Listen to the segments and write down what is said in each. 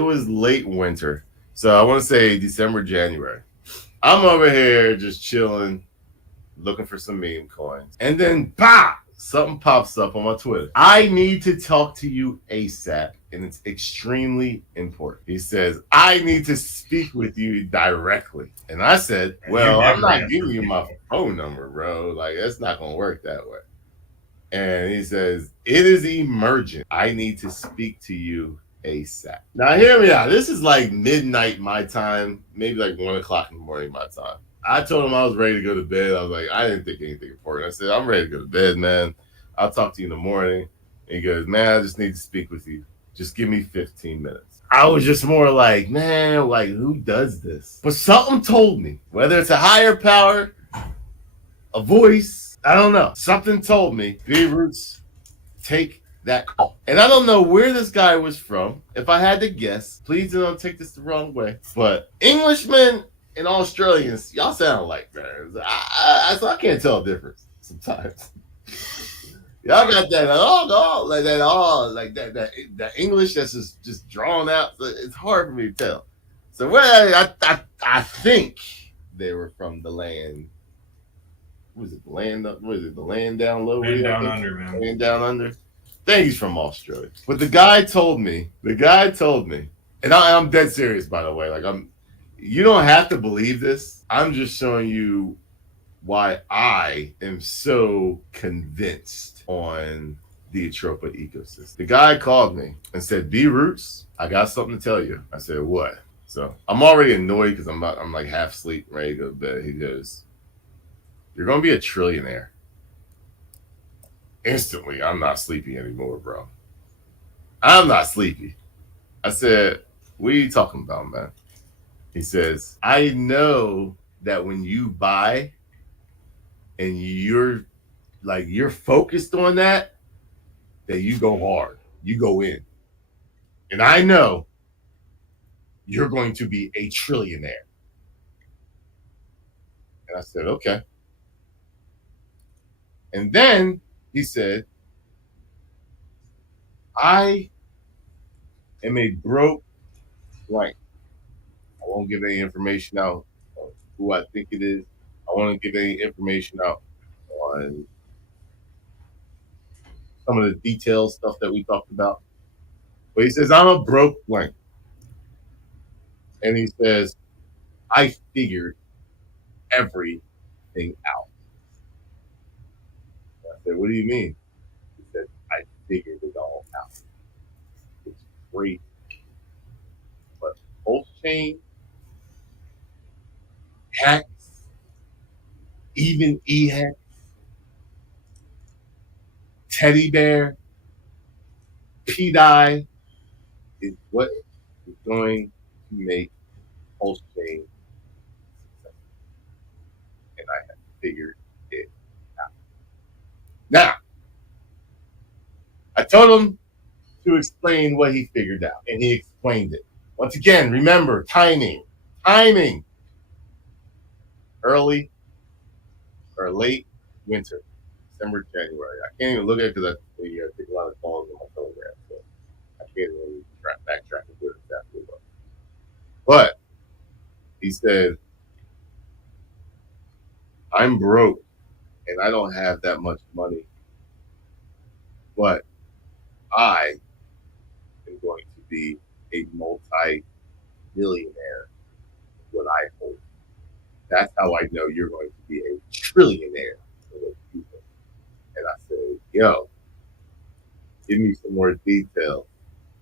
was late winter. So I want to say December, January. I'm over here just chilling, looking for some meme coins. And then, bah! Something pops up on my Twitter. I need to talk to you ASAP, and it's extremely important. He says, I need to speak with you directly. And I said, well, I'm not giving you my phone number, bro. Like, it's not going to work that way. And he says, it is emergent. I need to speak to you ASAP. Now, hear me out. This is like midnight my time, maybe like 1 o'clock in the morning my time. I told him I was ready to go to bed. I was like, I didn't think anything important. I said, I'm ready to go to bed, man. I'll talk to you in the morning. And he goes, man, I just need to speak with you. Just give me 15 minutes. I was just more like, man, like, who does this? But something told me, whether it's a higher power, a voice, I don't know. Something told me, B-Roots, take that call. And I don't know where this guy was from. If I had to guess, please don't take this the wrong way. But Englishmen and Australians, y'all sound like that. So I can't tell a difference sometimes. Y'all got that that English that's just drawn out. So it's hard for me to tell. So I think they were from the land. What was it? The land down low? Land down under, man. Land down under. I think he's from Australia. But the guy told me, and I'm dead serious, by the way. Like you don't have to believe this. I'm just showing you why I am so convinced on the Atropa ecosystem. The guy called me and said, B-Roots, I got something to tell you. I said, what? So I'm already annoyed because I'm like half asleep, ready to go to bed. He goes, you're going to be a trillionaire. Instantly, I'm not sleepy anymore, bro. I'm not sleepy. I said, what are you talking about, man? He says, I know that when you buy and you're focused on that you go hard. You go in. And I know you're going to be a trillionaire. And I said, okay. And then he said, I am a broke blank. I won't give any information out on who I think it is. I won't give any information out on some of the detailed stuff that we talked about. But he says, I'm a broke blank. And he says, I figured everything out. I said, what do you mean? He said, I figured it all out. It's great. But Pulsechain, hacks, even e-hacks, teddy bear, pDAI is what is going to make Pulsechain successful. And I have figured it out. Now, I told him to explain what he figured out, and he explained it. Once again, remember, timing. Early or late winter, December, January. I can't even look at it because I take a lot of calls on my Telegram, so I can't really backtrack and do it exactly well. But he said, I'm broke and I don't have that much money, but I am going to be a multi-millionaire, what I hope. That's how I know you're going to be a trillionaire. And I said, yo, give me some more details.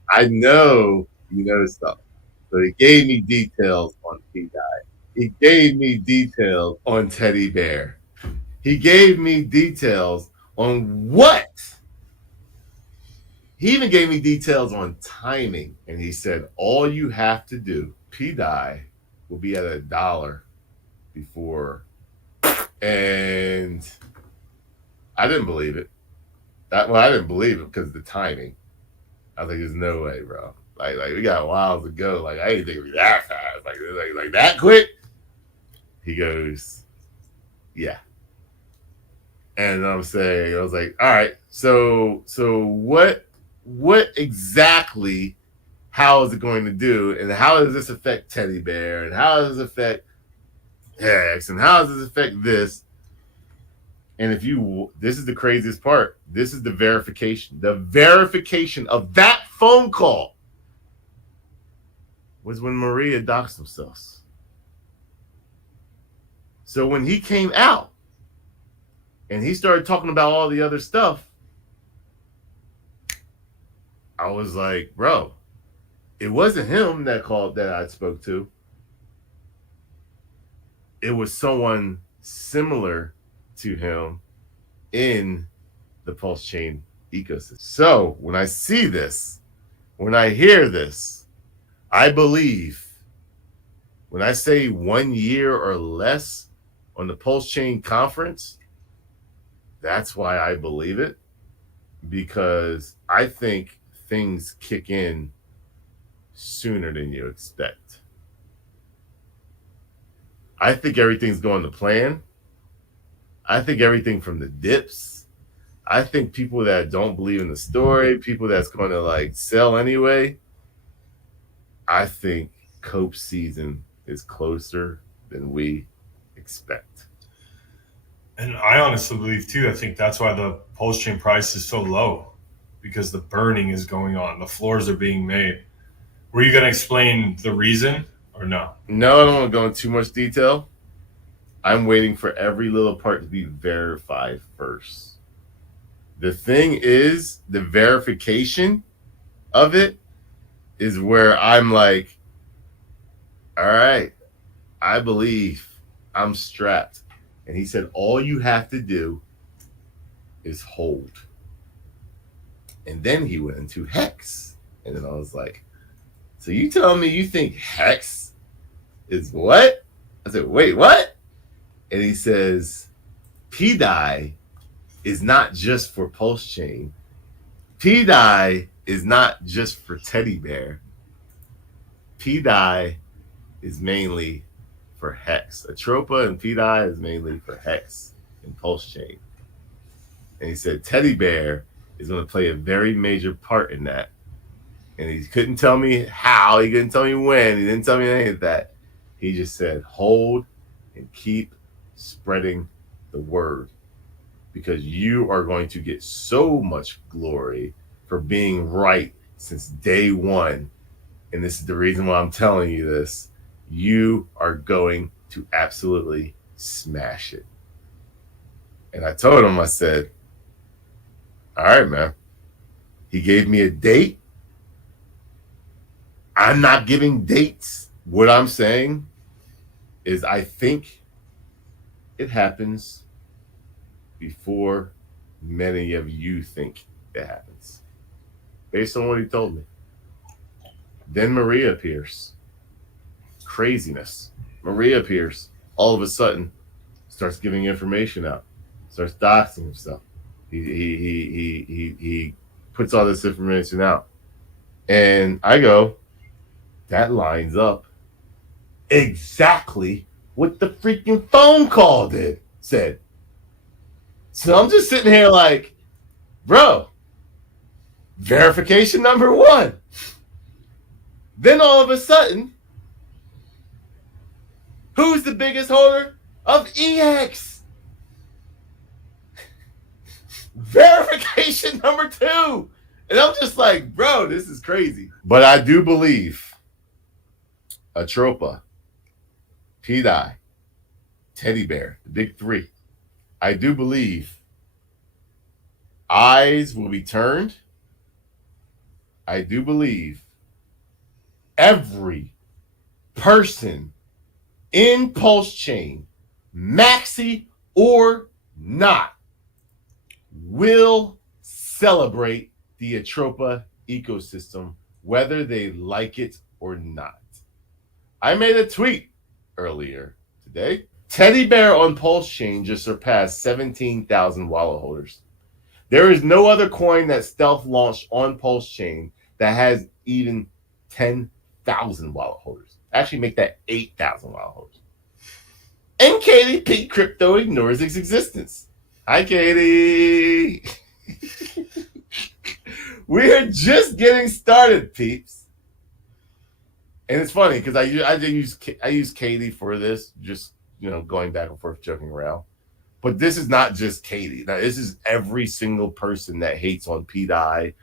I know you know something. So he gave me details on pDAI. He gave me details on teddy bear. He gave me details on what? He even gave me details on timing. And he said, all you have to do, pDAI will be at $1 before. And I didn't believe it. I didn't believe it because of the timing. I was like, there's no way, bro. Like we got a while to go. Like, I didn't think it would be that fast. Like that quick? He goes, yeah. And I'm saying, all right, so what exactly how is it going to do, and how does this affect Teddy Bear, and how does this affect X, and how does this affect this? And this is the craziest part. This is the verification. The verification of that phone call was when Maria doxed themselves. So when he came out and he started talking about all the other stuff, I was like, bro, it wasn't him that called that I spoke to. It was someone similar to him in the Pulsechain ecosystem. So when I see this, when I hear this, I believe when I say 1 year or less on the Pulsechain conference, that's why I believe it, because I think things kick in sooner than you expect. I think everything's going to plan. I think everything from the dips. I think people that don't believe in the story, people that's going to like sell anyway, I think Cope season is closer than we expect. And I honestly believe too, I think that's why the Pulsechain price is so low, because the burning is going on. The floors are being made. Were you going to explain the reason or no? No, I don't want to go into too much detail. I'm waiting for every little part to be verified first. The thing is, the verification of it is where I'm like, all right, I believe I'm strapped. And he said, all you have to do is hold. And then he went into Hex. And then I was like, so you telling me you think Hex is what? I said, wait, what? And he says, pDAI is not just for Pulsechain. pDAI is not just for Teddy Bear. pDAI is mainly for Hex. Atropa and pDAI is mainly for Hex and Pulsechain. And he said Teddy Bear is going to play a very major part in that. And he couldn't tell me how. He couldn't tell me when. He didn't tell me any of that. He just said, hold and keep spreading the word, because you are going to get so much glory for being right since day one. And this is the reason why I'm telling you this. You are going to absolutely smash it. And I told him, I said, all right, man. He gave me a date. I'm not giving dates. What I'm saying is I think it happens before many of you think it happens, based on what he told me. Then Maria appears. Craziness. Maria appears. All of a sudden, starts giving information out. Starts doxing himself. He puts all this information out. And I go, that lines up exactly what the freaking phone call said. So I'm just sitting here like, bro, verification number one. Then all of a sudden, who's the biggest holder of EX? Verification number two. And I'm just like, bro, this is crazy. But I do believe Atropa, pDAI, Teddy Bear, the big three. I do believe eyes will be turned. I do believe every person in Pulsechain, maxi or not, will celebrate the Atropa ecosystem, whether they like it or not. I made a tweet earlier today. Teddy Bear on Pulsechain just surpassed 17,000 wallet holders. There is no other coin that stealth launched on Pulsechain that has even 10,000 wallet holders. Actually, make that 8,000 wallet holders. And KDP Crypto ignores its existence. Hi, Katie. We're just getting started, peeps. And it's funny because I use Katie for this, just going back and forth, joking around. But this is not just Katie. Now, this is every single person that hates on pDAI,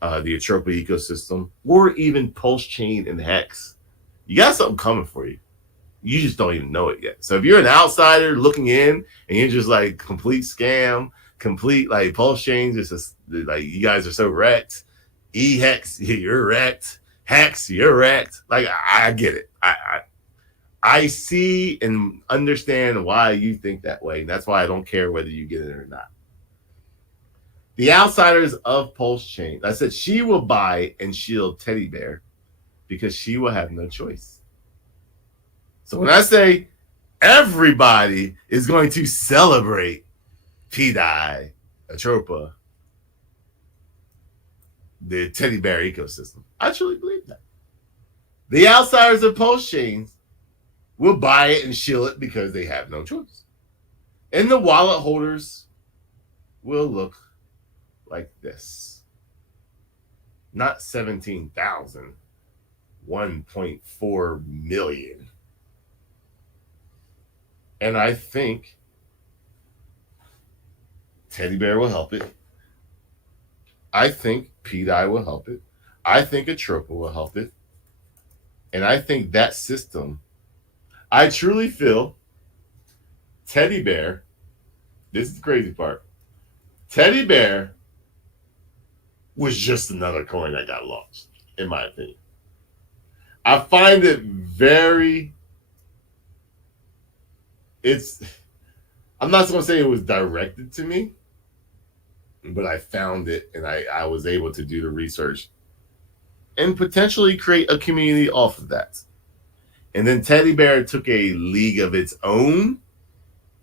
the Atropa ecosystem, or even Pulsechain and Hex. You got something coming for you. You just don't even know it yet. So if you're an outsider looking in and you're just like complete scam, complete like Pulsechain, just like you guys are so wrecked. Hex, you're wrecked. Hex, you're wrecked. Like I get it. I see and understand why you think that way. And that's why I don't care whether you get it or not. The outsiders of Pulsechain, I said she will buy and shield Teddy Bear because she will have no choice. So when I say everybody is going to celebrate pDAI, Atropa, the Teddy Bear ecosystem, I truly believe that. The outsiders of Pulsechain will buy it and shield it because they have no choice. And the wallet holders will look like this. Not 17,000, 1.4 million. And I think Teddy Bear will help it. I think pDAI will help it. I think Atropa will help it. And I think that system, I truly feel Teddy Bear, this is the crazy part, Teddy Bear was just another coin that got launched, in my opinion. I find it I'm not going to say it was directed to me, but I found it and I was able to do the research and potentially create a community off of that. And then Teddy Bear took a league of its own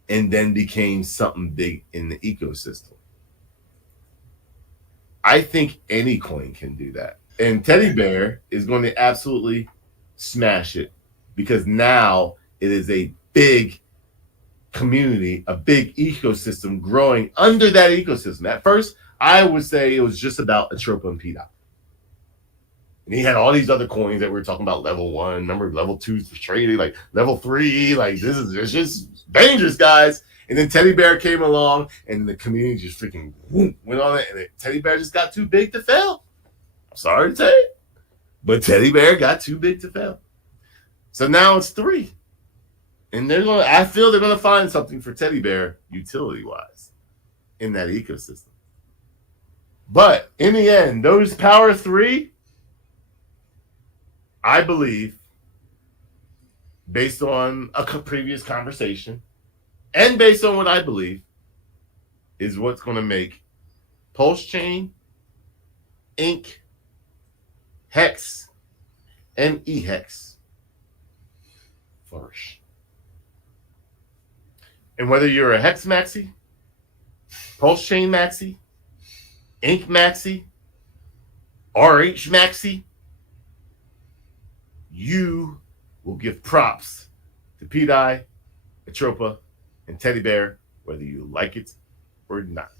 and then became something big in the ecosystem. I think any coin can do that. And Teddy Bear is going to absolutely smash it because now it is a big community, a big ecosystem growing under that ecosystem. At first, I would say it was just about Atropa and pDAI. And he had all these other coins that we were talking about, level 1, remember level 2 for trading, like level 3, like it's just dangerous, guys. And then Teddy Bear came along and the community just freaking went on it, and Teddy Bear just got too big to fail. I'm sorry to say it, but Teddy Bear got too big to fail. So now it's 3. And I feel they're gonna find something for Teddy Bear utility-wise in that ecosystem. But in the end, those power 3, I believe, based on a previous conversation and based on what I believe, is what's going to make Pulsechain, Inc., Hex, and eHex flourish. And whether you're a Hex maxi, Pulsechain maxi, Inc. maxi, RH maxi, you will give props to pDAI, Atropa, and Teddy Bear, whether you like it or not.